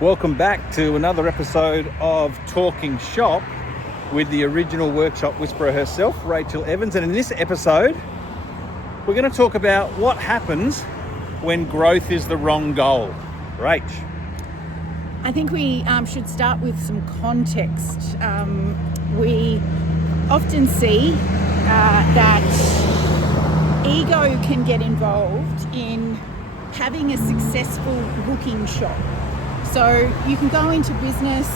Welcome back to another episode of Talking Shop with the original workshop whisperer herself, Rachel Evans. And in this episode, we're going to talk about what happens when growth is the wrong goal. Rach. I think we should start with some context. We often see that ego can get involved in having a successful booking shop. So you can go into business,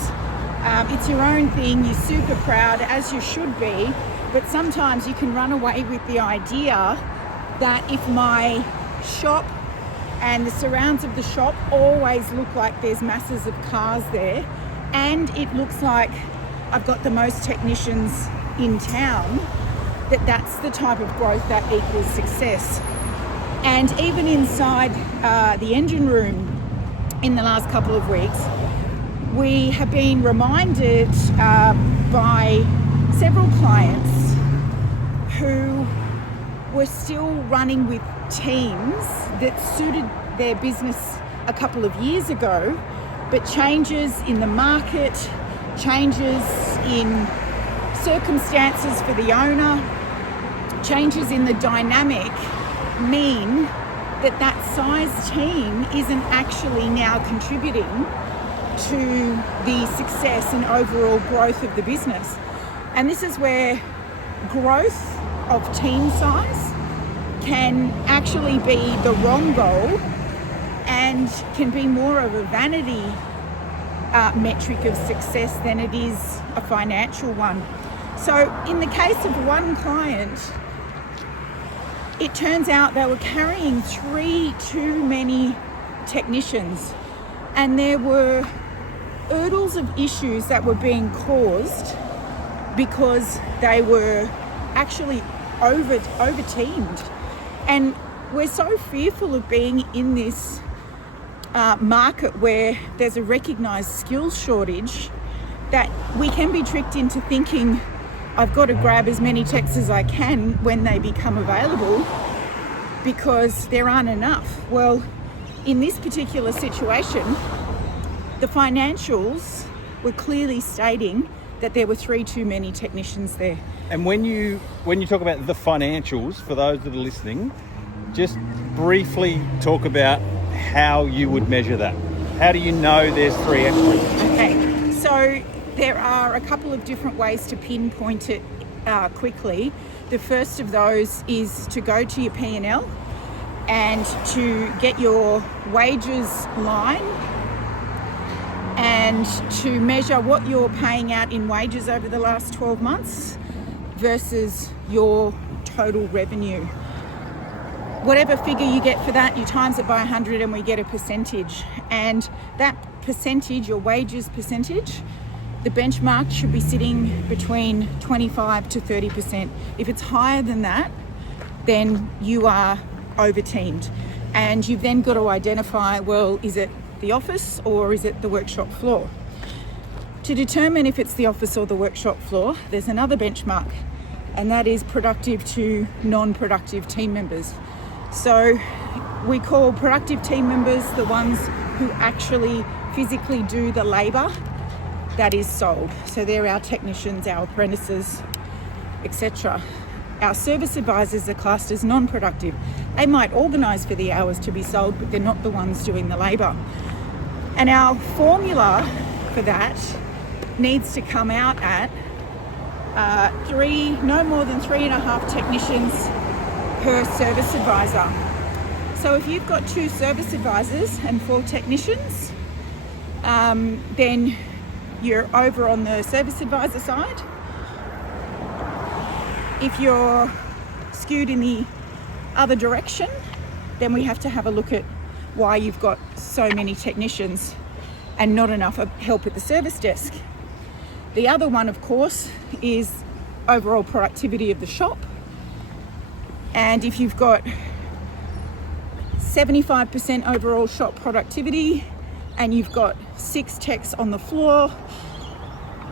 it's your own thing, you're super proud, as you should be, but sometimes you can run away with the idea that if my shop and the surrounds of the shop always look like there's masses of cars there, and it looks like I've got the most technicians in town, that's the type of growth that equals success. And even inside the engine room in the last couple of weeks, we have been reminded by several clients who were still running with teams that suited their business a couple of years ago, but changes in the market, changes in circumstances for the owner, changes in the dynamic mean that size team isn't actually now contributing to the success and overall growth of the business. And this is where growth of team size can actually be the wrong goal and can be more of a vanity metric of success than it is a financial one. So in the case of one client, it turns out they were carrying 3 too many technicians, and there were hurdles of issues that were being caused because they were actually over-teamed. And we're so fearful of being in this market where there's a recognised skills shortage that we can be tricked into thinking I've got to grab as many techs as I can when they become available because there aren't enough. Well, in this particular situation, the financials were clearly stating that there were 3 too many technicians there. And when you talk about the financials, for those that are listening, just briefly talk about how you would measure that. How do you know there's 3 extras? Okay, so there are a couple of different ways to pinpoint it quickly. The first of those is to go to your P&L and to get your wages line and to measure what you're paying out in wages over the last 12 months versus your total revenue. Whatever figure you get for that, you times it by 100 and we get a percentage. And that percentage, your wages percentage, the benchmark should be sitting between 25 to 30%. If it's higher than that, then you are over-teamed. And you've then got to identify, well, is it the office or is it the workshop floor? To determine if it's the office or the workshop floor, there's another benchmark, and that is productive to non-productive team members. So we call productive team members the ones who actually physically do the labour that is sold. So they're our technicians, our apprentices, etc. Our service advisors are classed as non-productive. They might organise for the hours to be sold, but they're not the ones doing the labour. And our formula for that needs to come out at no more than 3.5 technicians per service advisor. So if you've got 2 service advisors and 4 technicians, then you're over on the service advisor side. If you're skewed in the other direction, then we have to have a look at why you've got so many technicians and not enough help at the service desk. The other one, of course, is overall productivity of the shop. And if you've got 75% overall shop productivity and you've got 6 techs on the floor,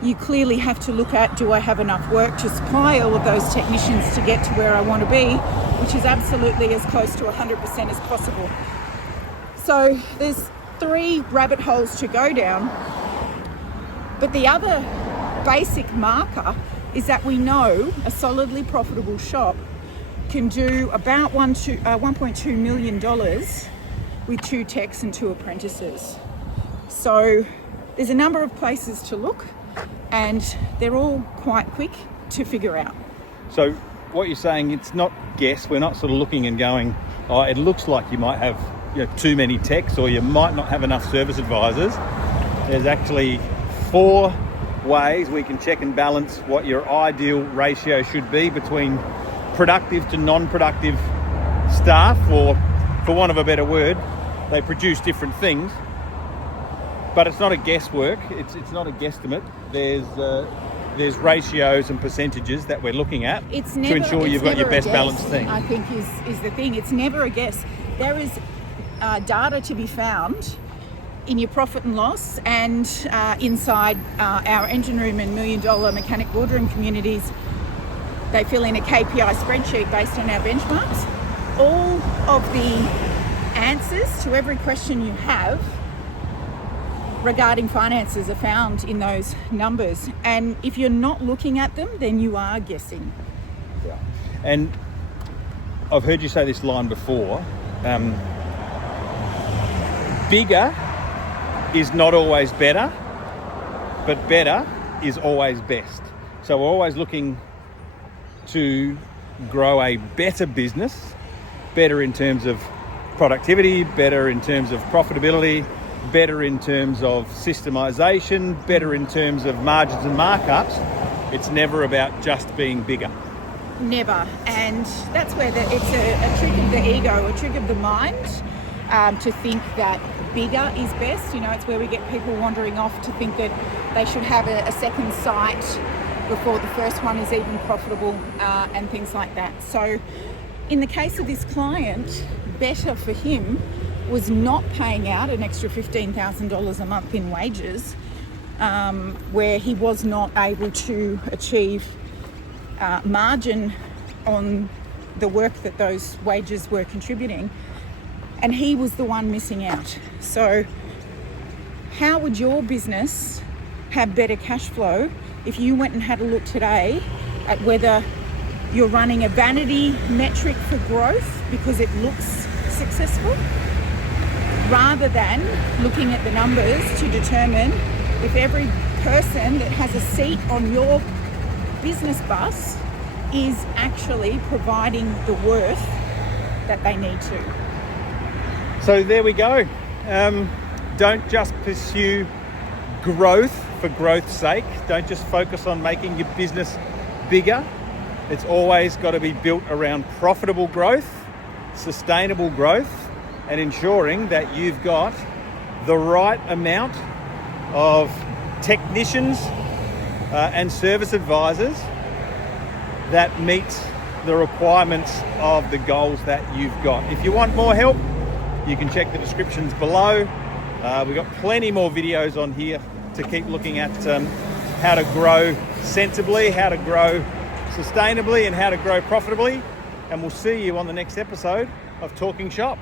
you clearly have to look at, do I have enough work to supply all of those technicians to get to where I want to be, which is absolutely as close to 100% as possible. So there's 3 rabbit holes to go down. But the other basic marker is that we know a solidly profitable shop can do about $1.2 million with 2 techs and 2 apprentices. So there's a number of places to look, and they're all quite quick to figure out. So what you're saying, it's not guess. We're not sort of looking and going, oh, it looks like you might have too many techs, or you might not have enough service advisors. There's actually 4 ways we can check and balance what your ideal ratio should be between productive to non-productive staff, or for want of a better word, they produce different things. But it's not a guesswork, it's not a guesstimate. There's ratios and percentages that we're looking at to ensure you've got your best balanced team. I think is the thing. It's never a guess. There is data to be found in your profit and loss, and inside our engine room and $1 million mechanic boardroom communities, they fill in a KPI spreadsheet based on our benchmarks. All of the answers to every question you have regarding finances are found in those numbers. And if you're not looking at them, then you are guessing. Yeah. And I've heard you say this line before, bigger is not always better, but better is always best. So we're always looking to grow a better business, better in terms of productivity, better in terms of profitability, better in terms of systemization, better in terms of margins and markups. It's never about just being bigger. Never. And that's where it's a trick of the ego, a trick of the mind, to think that bigger is best. It's where we get people wandering off to think that they should have a second site before the first one is even profitable, and things like that. So in the case of this client, better for him was not paying out an extra $15,000 a month in wages, where he was not able to achieve margin on the work that those wages were contributing, and he was the one missing out. So how would your business have better cash flow if you went and had a look today at whether you're running a vanity metric for growth because it looks successful, rather than looking at the numbers to determine if every person that has a seat on your business bus is actually providing the worth that they need to. So there we go. Don't just pursue growth for growth's sake. Don't just focus on making your business bigger. It's always got to be built around profitable growth, sustainable growth, and ensuring that you've got the right amount of technicians and service advisors that meet the requirements of the goals that you've got. If you want more help, you can check the descriptions below. We've got plenty more videos on here to keep looking at how to grow sensibly, how to grow sustainably, and how to grow profitably. And we'll see you on the next episode of Talking Shop.